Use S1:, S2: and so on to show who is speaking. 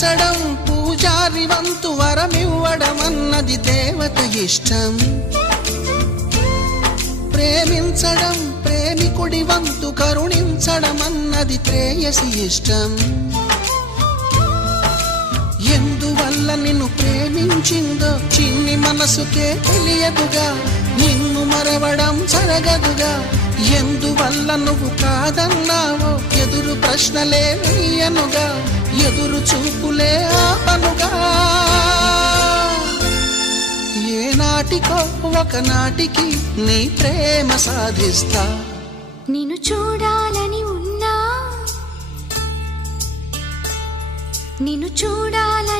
S1: పూజించడం పూజారి వంతు వరమివ్వడం అన్నది దేవత ఇష్టం. ప్రేమించడం ప్రేమికుడి వంతు కరుణించడం అన్నది ప్రేయసి ఇష్టం. ఎందువల్ల నిన్ను ప్రేమించిందో చిన్ని మనసుకే తెలియదుగా నిన్ను మరవడం జరగదుగా. ఎందువల్ల నువ్వు కాదన్నావో ఎదురు ప్రశ్నలే వేయనుగా. ఎదురు చూపులే ఆపనుగా. ఏ నాటికో ఒకనాటికి నీ ప్రేమ సాధిస్తా.
S2: నిన్ను చూడాలని ఉన్నా. నిన్ను చూడాలని